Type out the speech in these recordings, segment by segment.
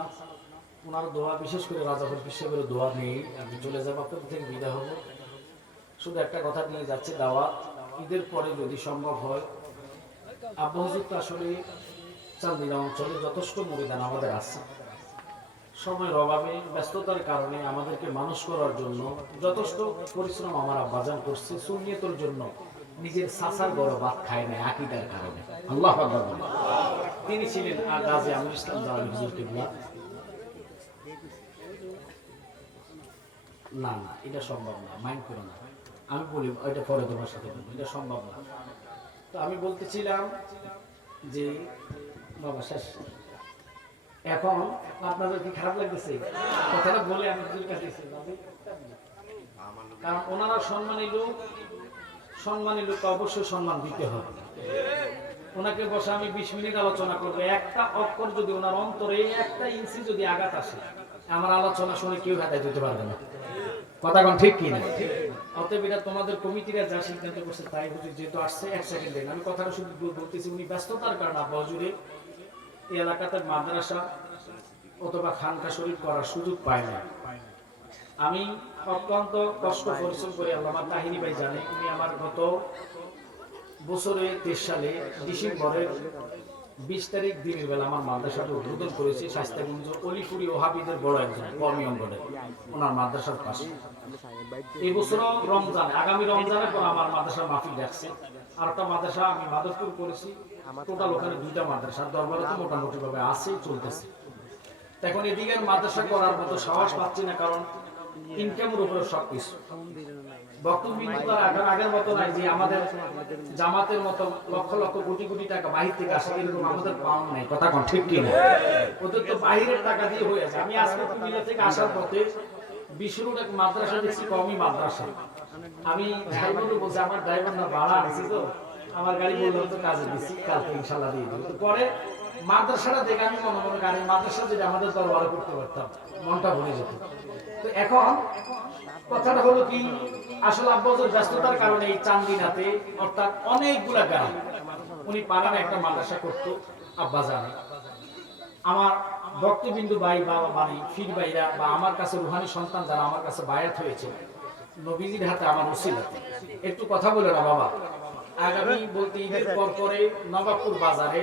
না ওনার দোয়া, বিশেষ করে রাজাপুর বিশ্বের দোয়া নেই আমি চলে যাব, আপনাদের থেকে বিদায় হব। শুধু একটা কথা নিয়ে যাচ্ছে, দাওয়াত। ঈদের পরে যদি সম্ভব হয়, আব্বু তো আসলে চান্দিনা অঞ্চলে যথেষ্ট মরিদান আমাদের আছে। সময়ের অভাবে, ব্যস্ততার কারণে আমাদেরকে মানুষ করার জন্য যথেষ্ট পরিশ্রম আমার আব্বাজান করছে সুনিয়তের জন্য নিজের সাসার বড় ভাত খায় না আকিদার কারণে। আল্লাহ তিনি ছিলেন গাজী আমির ইসলাম জালাল হুজুর কিবলা। না না, এটা সম্ভব না মাইন্ড করো না। আমি বলি, এটা পরে তোমার সাথে বলব, এটা সম্ভব না। তো আমি বলতেছিলাম যে, বাবা, শেষ। এখন আপনাদের কি খারাপ লাগতেছে? কথাটা বলে আমি কাছে কারণ ওনারা সম্মানী লোক, সম্মানী লোককে অবশ্যই সম্মান দিতে হবে। ওনাকে বসে আমি বিশ মিনিট আলোচনা করব। একটা অক্ষর যদি ওনার অন্তরে, একটা ইঞ্চি যদি আঘাত আসে, আমার আলোচনা শুনে কেউ হাতায় দিতে পারবে না। কথা কোন? ঠিক অতএব এটা তোমাদের কমিটিরা যা সিদ্ধান্ত করছে তাই যেহেতু আসছে, এক আমি কথাটা শুধু বলতেছি, উনি ব্যস্ততার কারণে আব্বা হুজুরে এই এলাকাতে মাদ্রাসা অথবা খানকা শরীফ করার সুযোগ পায় না আমি অত্যন্ত কষ্ট পরিশ্রম করে আল্লামা তাহিনী ভাই জানে, উনি আমার গত বছরে তেইশ সালে ডিসেম্বরের বিশ তারিখ দিনের বেলা আমার মাদ্রাসাটা উদ্বোধন করেছি স্বাস্থ্যগঞ্জ অলিপুরি ওহাবিদের বড় একজন কর্মী অঙ্গনে ওনার মাদ্রাসার পাশে। এই বছরও রমজান, আগামী রমজানের পর আমার মাদ্রাসা মাফিক ডাকছে আর একটা মাদ্রাসা আমি মাধবপুর করেছি। টোটাল ওখানে দুইটা মাদ্রাসা, দরবারে তো মোটামুটি ভাবে আছে চলতেছে এখন এদিকে মাদ্রাসা করার মতো সাহস পাচ্ছি না, কারণ ইনকামের উপরে সব কিছু। বক্তব্য বিন্দু তো আর আগের মতো নাই যে আমাদের জামাতের মতো লক্ষ লক্ষ কোটি কোটি টাকা বাহির থেকে আসে, এরকম আমাদের নাই। কথা ঠিক ওদের তো বাহিরের টাকা দিয়ে হয়ে আছে। আমি আজকে কুমিল্লা থেকে আসার পথে বিষ্ণুর এক মাদ্রাসা দেখছি কমই মাদ্রাসা। আমি বলছি, আমার ড্রাইভার না, ভাড়া তো। আমার গাড়ি বললাম তো কাজে দিচ্ছি, কালকে ইনশাল্লাহ দিয়ে পরে মাদ্রাসাটা দেখে আমি মনে মনে গাড়ি, মাদ্রাসা যদি আমাদের দরবারে করতে পারতাম, মনটা ভরে যেত। এখন কথাটা হলো কি, আসলে আব্বাজের ব্যস্ততার কারণে এই চান্দিনাতে অর্থাৎ অনেকগুলা উনি একটা মাদ্রাসা করতো, আব্বা জানে। আমার ভাই বাবা বাড়ি ফির ভাইরা বা আমার কাছে রুহানি সন্তান যারা আমার কাছে বায়াত হয়েছে, নবীজির হাতে আমার ওসিলাতে। একটু কথা বলে না, বাবা। আগামী বলতে ঈদের পর পরে নবাবপুর বাজারে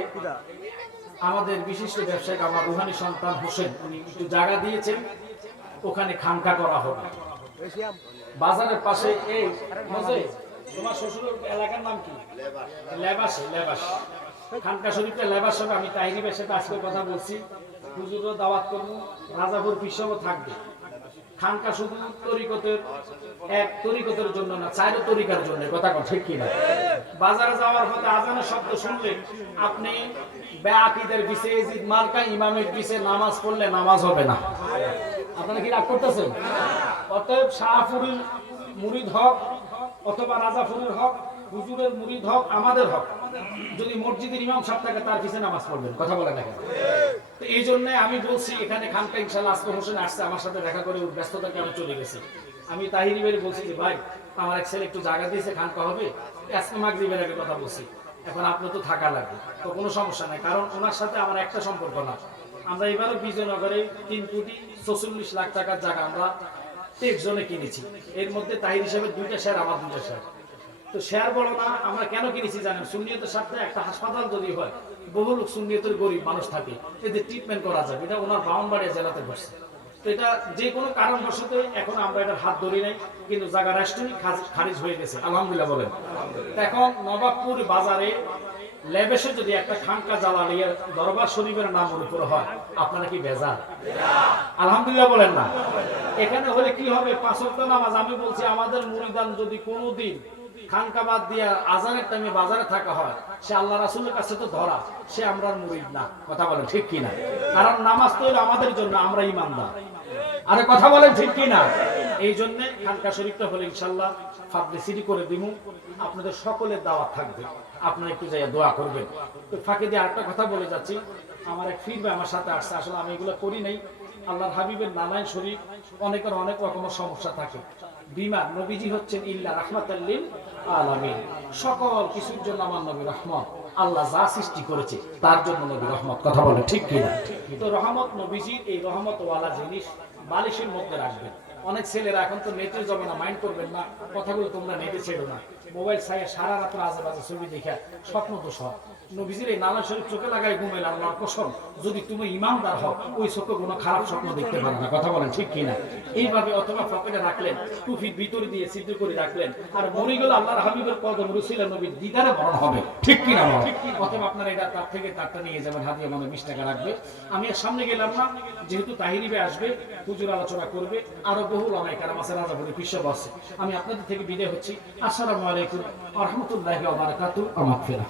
আমাদের বিশিষ্ট ব্যবসায়িক আমার রুহানি সন্তান হোসেন, উনি একটু জায়গা দিয়েছেন। ওখানে খানকা করা হবে। বাজারের পাশে এই তোমার শ্বশুরের এলাকার নাম কি? লেবাসে, লেবাস। খানকা আমি আজকে কথা বলছি। হুজুরও দাওয়াত করব, রাজাপুর থাকবে। খানকা শুধু তরিকতের, এক তরিকতের জন্য না তরিকার জন্য, কথা ঠিক কিনা? বাজারে যাওয়ার পথে আজানের শব্দ শুনলে আপনি বেআকিদের ইজিদ মার্কা ইমামের বিছে নামাজ পড়লে নামাজ হবে না। আপনারা কি রাগ করতেছেন? অতএব শাহপুরীর মুরিদ হক অথবা রাজাপুরের হক, হুজুরের মুরিদ হক আমাদের হক। যদি মসজিদের ইমাম সাহেব থাকে, তার পিছনে নামাজ পড়বেন, কথা বলে দেখেন এই জন্য আমি বলছি, এখানে খানকা ইনশাল্লাহ আজকে হোসেন আসছে, আমার সাথে দেখা করে ওর ব্যস্ততা কেমন চলে গেছে? আমি তাহিরি ভাই বলছি যে, ভাই, আমার এক ছেলে একটু জায়গা দিয়েছে, খানকা হবে। আজকে মাগরিবের আগে কথা বলছি। এখন আপনার তো থাকা লাগবে। তো কোনো সমস্যা নাই, কারণ ওনার সাথে আমার একটা সম্পর্ক না। আমরা এবারও বিজয়নগরে তিন কোটি চল্লিশ লাখ টাকার জায়গা আমরা টেক্স জোনে কিনেছি। এর মধ্যে তাহির হিসেবে দুইটা শেয়ার আমার দুইটা শেয়ার তো শেয়ার বলো না, আমরা কেন কিনেছি জানেন? সুন্নিয়তের সাথে একটা হাসপাতাল যদি হয়, বহু লোক সুন্নিয়তের গরিব মানুষ থাকে, এদের ট্রিটমেন্ট করা যাবে এটা ওনার বাউনবাড়িয়া জেলাতে বসছে তো এটা যে কোনো কারণবশত এখন আমরা এটার হাত ধরি নাই, কিন্তু জায়গা রাষ্ট্রই খারিজ হয়ে গেছে। আলহামদুলিল্লাহ বলেন। এখন নবাবপুর বাজারে লেবেসে যদি একটা খানকা জ্বালালিয়া দরবার শরীফের নামের উপর হয়, আপনারা কি বেজার? আলহামদুলিল্লাহ বলেন না। এখানে হলে কি হবে? পাঁচক্ত নামাজ। আমি বলছি, আমাদের মুরিদান যদি কোনোদিন খানকাবাদ দিয়ে আজানের টাইমে বাজারে থাকা হয়, সে আল্লাহ রাসুলের কাছে তো ধরা। সে আমরা মুরিদ না। কথা বলেন ঠিক কিনা? কারণ নামাজ তো আমাদের জন্য, আমরা ইমানদার। আরে কথা বলেন ঠিক কিনা? এই জন্য খানকা শরীফটা হলে ইনশাল্লাহ পাবলিসিটি করে দিমু। আপনাদের সকলের দাওয়াত থাকবে। আপনারা একটু যাইয়া দোয়া করবেন। তো ফাঁকে দিয়ে আরেকটা কথা বলে যাচ্ছি। আমার এক ফিরবে আমার সাথে আসছে। আসলে আমি এগুলো করি নাই। আল্লাহর হাবিবের নানায় শরীফ, অনেকের অনেক রকমের সমস্যা থাকে। বিমার নবীজি হচ্ছেন ইল্লা রাহমাতাল্লিল আলামিন। সকল কিছুর জন্য আমার নবী রহমত। আল্লাহ যা সৃষ্টি করেছে, তার জন্য নবী রহমত। কথা বলে ঠিক কিনা? তো রহমত নবীজির এই রহমত ওয়ালা জিনিস বালিশের মধ্যে রাখবেন। অনেক ছেলেরা এখন তো নেটে যাবে না মাইন্ড করবেন না। কথাগুলো তোমরা নেটে ছেড়ো না। মোবাইল ছাইয়া সারা রাত আজে বাজে ছবি দেখা স্বপ্ন তো সব নবীজির এই নানা শরীফ চোখে লাগাই ঘুমাইল আল্লাহর কসম। যদি তুমি ইমানদার হও, ওই চোখে কোনো খারাপ স্বপ্ন দেখতে পারো না। কথা বলেন ঠিক কিনা? এইভাবে অথবা পকেটে রাখলেন, টুফির ভিতরে দিয়ে সিদ্ধ করে রাখলেন, আর মরে গেলে আল্লাহর হাবিবের কদম রুসিলা নবীর দিদারে মরণ হবে। ঠিক কিনা অথবা আপনার এটা তার থেকে তারটা নিয়ে যাবেন, হাতিয়ে মনে বিশ টাকা রাখবে আমি আর সামনে গেলাম না, যেহেতু তাহিরিবে আসবে, হুজুর আলোচনা করবে, আরও বহু লামাই কারাম আছে রাজাপুরি পিসব আছে। আমি আপনাদের থেকে বিদায় হচ্ছি। আসসালামু আলাইকুম। আহমতুল্লাহ বারাকাতু আমার ফেরা